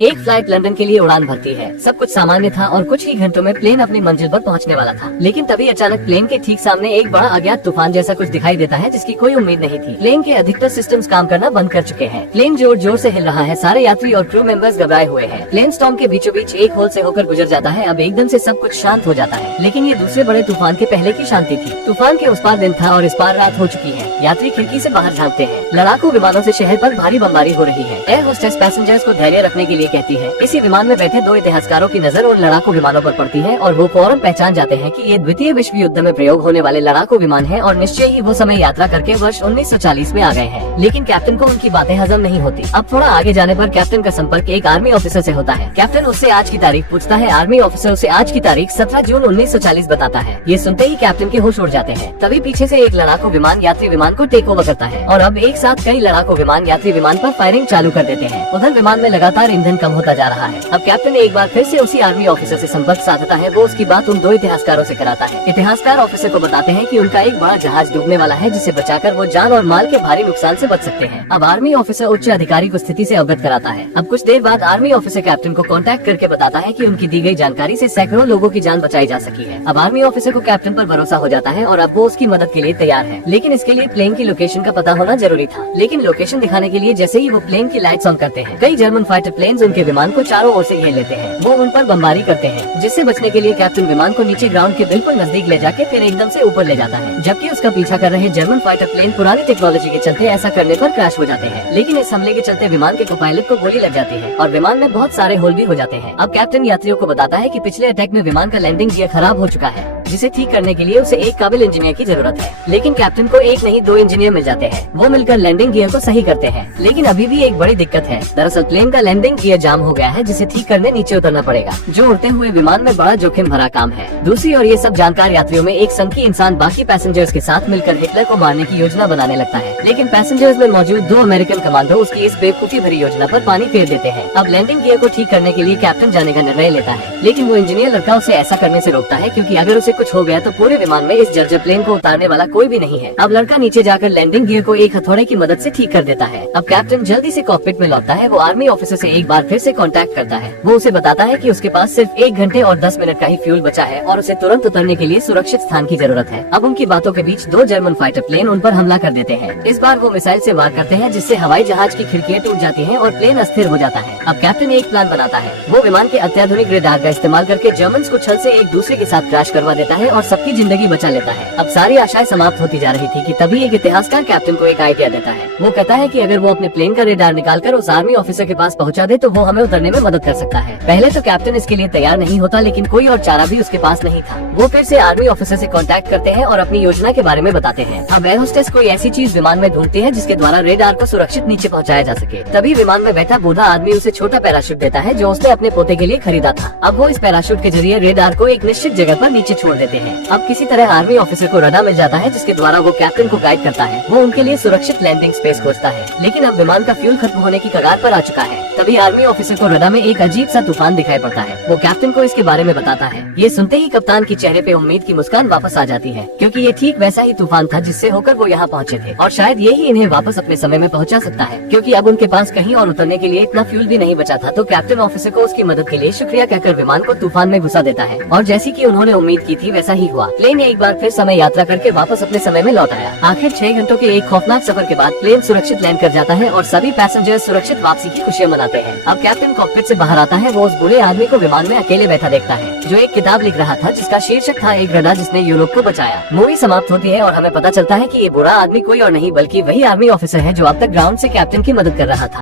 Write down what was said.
एक flight London के लिए उड़ान भरती है। सब कुछ सामान्य था और कुछ ही घंटों में प्लेन अपनी मंजिल पर पहुंचने वाला था। लेकिन तभी अचानक प्लेन के ठीक सामने एक बड़ा अज्ञात तूफान जैसा कुछ दिखाई देता है जिसकी कोई उम्मीद नहीं थी। प्लेन के अधिकतर सिस्टम्स काम करना बंद कर चुके हैं। प्लेन जोर जोर से हिल रहा है। सारे यात्री और क्रू मेंबर्स घबराए हुए हैं। प्लेन स्टॉर्म के बीचों बीच एक होल से होकर गुजर जाता है। अब एकदम से सब कुछ शांत हो जाता है। लेकिन ये दूसरे बड़े तूफान के पहले की शांति थी। तूफान के उस पार दिन था और इस पार रात हो चुकी है। यात्री खिड़की से बाहर झांकते हैं। लड़ाकू विमानों से शहर पर भारी बमबारी हो रही है। एयर होस्टेस पैसेंजर्स को धैर्य रखने के लिए कहती है। इसी विमान में बैठे दो इतिहासकारों की नजर उन लड़ाकू विमानों पर पड़ती है और वो फौरन पहचान जाते हैं कि ये द्वितीय विश्व युद्ध में प्रयोग होने वाले लड़ाकू विमान हैं और निश्चय ही वो समय यात्रा करके वर्ष 1940 में आ गए हैं। लेकिन कैप्टन को उनकी बातें हजम नहीं होती। अब थोड़ा आगे जाने पर कैप्टन का संपर्क एक आर्मी ऑफिसर से होता है। कैप्टन उससे आज की तारीख पूछता है। आर्मी ऑफिसर उसे आज की तारीख 17 जून 1940 बताता है। ये सुनते ही कैप्टन के होश उड़ जाते हैं। तभी पीछे से एक लड़ाकू विमान यात्री विमान को टेक ओवर करता है और अब एक साथ कई लड़ाकू विमान यात्री विमान पर फायरिंग चालू कर देते हैं। उधर विमान में लगातार ईंधन कम होता जा रहा है। अब कैप्टन एक बार फिर से उसी आर्मी ऑफिसर से संपर्क साधता है। वो उसकी बात उन दो इतिहासकारों से कराता है। इतिहासकार ऑफिसर को बताते हैं कि उनका एक बड़ा जहाज डूबने वाला है जिसे बचाकर वो जान और माल के भारी नुकसान से बच सकते हैं। अब आर्मी ऑफिसर उच्च अधिकारी को स्थिति से अवगत कराता है। अब कुछ देर बाद आर्मी ऑफिसर कैप्टन को कांटेक्ट करके बताता है कि उनकी दी गई जानकारी से सैकड़ों लोगों की जान बचाई जा सकी है। अब आर्मी ऑफिसर को कैप्टन पर भरोसा हो जाता है और अब वो उसकी मदद के लिए तैयार है। लेकिन इसके लिए प्लेन की लोकेशन का पता होना जरूरी था। लेकिन लोकेशन दिखाने के लिए जैसे ही वो प्लेन की लाइट्स ऑन करते हैं, कई जर्मन फाइटर प्लेन्स उनके विमान को चारों ओर से घेर लेते हैं। वो उन पर बमबारी करते हैं, जिससे बचने के लिए कैप्टन विमान को नीचे ग्राउंड के बिल्कुल नजदीक ले जाके फिर एकदम से ऊपर ले जाता है। जबकि उसका पीछा कर रहे जर्मन फाइटर प्लेन पुरानी टेक्नोलॉजी के चलते ऐसा करने पर क्रैश हो जाते हैं। लेकिन इस हमले के चलते विमान के को-पायलट को गोली लग जाती है और विमान में बहुत सारे होल भी हो जाते हैं। अब कैप्टन यात्रियों को बताता है कि पिछले अटैक में विमान का लैंडिंग गियर खराब हो चुका है, जिसे ठीक करने के लिए उसे एक काबिल इंजीनियर की जरूरत है। लेकिन कैप्टन को एक नहीं दो इंजीनियर मिल जाते हैं। वो मिलकर लैंडिंग गियर को सही करते हैं। लेकिन अभी भी एक बड़ी दिक्कत है। दरअसल प्लेन का लैंडिंग गियर जाम हो गया है, जिसे ठीक करने नीचे उतरना पड़ेगा, जो उड़ते हुए विमान में बड़ा जोखिम भरा काम है। दूसरी ओर ये सब जानकार यात्रियों में एक संकी इंसान बाकी पैसेंजर्स के साथ मिलकर हिटलर को मारने की योजना बनाने लगता है। लेकिन पैसेंजर्स में मौजूद दो अमेरिकन कमांडो उसकी इस बेवकूफी भरी योजना पर पानी फेर देते हैं। अब लैंडिंग गियर को ठीक करने के लिए कैप्टन जाने का निर्णय लेता है। लेकिन वो इंजीनियर लड़का उसे ऐसा करने से रोकता है, क्योंकि अगर उसे कुछ हो गया तो पूरे विमान में इस जर्जर प्लेन को उतारने वाला कोई भी नहीं है। अब लड़का नीचे जाकर लैंडिंग गियर को एक हथौड़े की मदद से ठीक कर देता है। अब कैप्टन जल्दी से कॉकपिट में लौटता है। वो आर्मी ऑफिसर से एक बार फिर से कांटेक्ट करता है। वो उसे बताता है कि उसके पास सिर्फ 1 घंटे और 10 मिनट का ही फ्यूल बचा है और उसे तुरंत उतरने के लिए सुरक्षित स्थान की जरूरत है। अब उनकी बातों के बीच दो जर्मन फाइटर प्लेन उन पर हमला कर देते हैं। इस बार वो मिसाइल से वार करते हैं, जिससे हवाई जहाज की खिड़कियां टूट जाती हैं और प्लेन अस्थिर हो जाता है। अब कैप्टन एक प्लान बनाता है। वो विमान के अत्याधुनिक रेडार का इस्तेमाल करके जर्मन्स को छल से एक दूसरे के साथ क्रैश करवा देता है और सबकी जिंदगी बचा लेता है। अब सारी आशाएं समाप्त होती जा रही थी कि तभी एक इतिहासकार कैप्टन को एक आइडिया देता है। वो कहता है कि अगर वो अपने प्लेन का रेडार निकालकर उस आर्मी ऑफिसर के पास पहुंचा दे तो वो हमें उतरने में मदद कर सकता है। पहले तो कैप्टन इसके लिए तैयार नहीं होता, लेकिन कोई और चारा भी उसके पास नहीं था। वो फिर से आर्मी ऑफिसर से कांटेक्ट करते हैं और अपनी योजना के बारे में बताते हैं। अब एयर होस्टेस कोई ऐसी चीज विमान में ढूंढती है जिसके द्वारा रेडार को सुरक्षित नीचे पहुंचाया जा सके। तभी विमान में बैठा बूढ़ा आदमी उसे छोटा पैराशूट देता है, जो उसने अपने पोते के लिए खरीदा था। अब वो इस पैराशूट के जरिए रेडार को एक निश्चित जगह पर नीचे छोड़ देते हैं। अब किसी तरह आर्मी ऑफिसर को रडार मिल जाता है, जिसके द्वारा वो कैप्टन को गाइड करता है। वो उनके लिए सुरक्षित लैंडिंग स्पेस खोजता है। लेकिन अब विमान का फ्यूल खत्म होने की कगार पर आ चुका है। तभी आर्मी ऑफिसर को रडार में एक अजीब सा तूफान दिखाई पड़ता है। वो कैप्टन को इसके बारे में बताता है। ये सुनते ही कप्तान की चेहरे पे उम्मीद की मुस्कान वापस आ जाती है, क्योंकि ये ठीक वैसा ही तूफान था जिससे होकर वो यहाँ पहुँचे थे और शायद यही इन्हें वापस अपने समय में पहुँचा सकता है, क्योंकि अब उनके पास कहीं और उतरने के लिए इतना फ्यूल भी नहीं बचा था। तो कैप्टन ऑफिसर को उसकी मदद के लिए शुक्रिया कहकर विमान को तूफान में घुसा देता है और जैसी की उन्होंने उम्मीद की थी वैसा ही हुआ। प्लेन एक बार फिर समय यात्रा करके वापस अपने समय में लौट आया। आखिर 6 घंटों के एक खौफनाक सफर के बाद प्लेन सुरक्षित लैंड कर जाता है और सभी पैसेंजर्स सुरक्षित वापसी की खुशियां मनाते हैं। अब कैप्टन कॉकपिट से बाहर आता है। वो उस बूढ़े आदमी को विमान में अकेले बैठा देखता है, जो एक किताब लिख रहा था जिसका शीर्षक था एक रडार जिसने यूरोप को बचाया। मूवी समाप्त होती है और हमें पता चलता है कि ये बूढ़ा आदमी कोई और नहीं बल्कि वही आर्मी ऑफिसर है जो अब तक ग्राउंड से कैप्टन की मदद कर रहा था।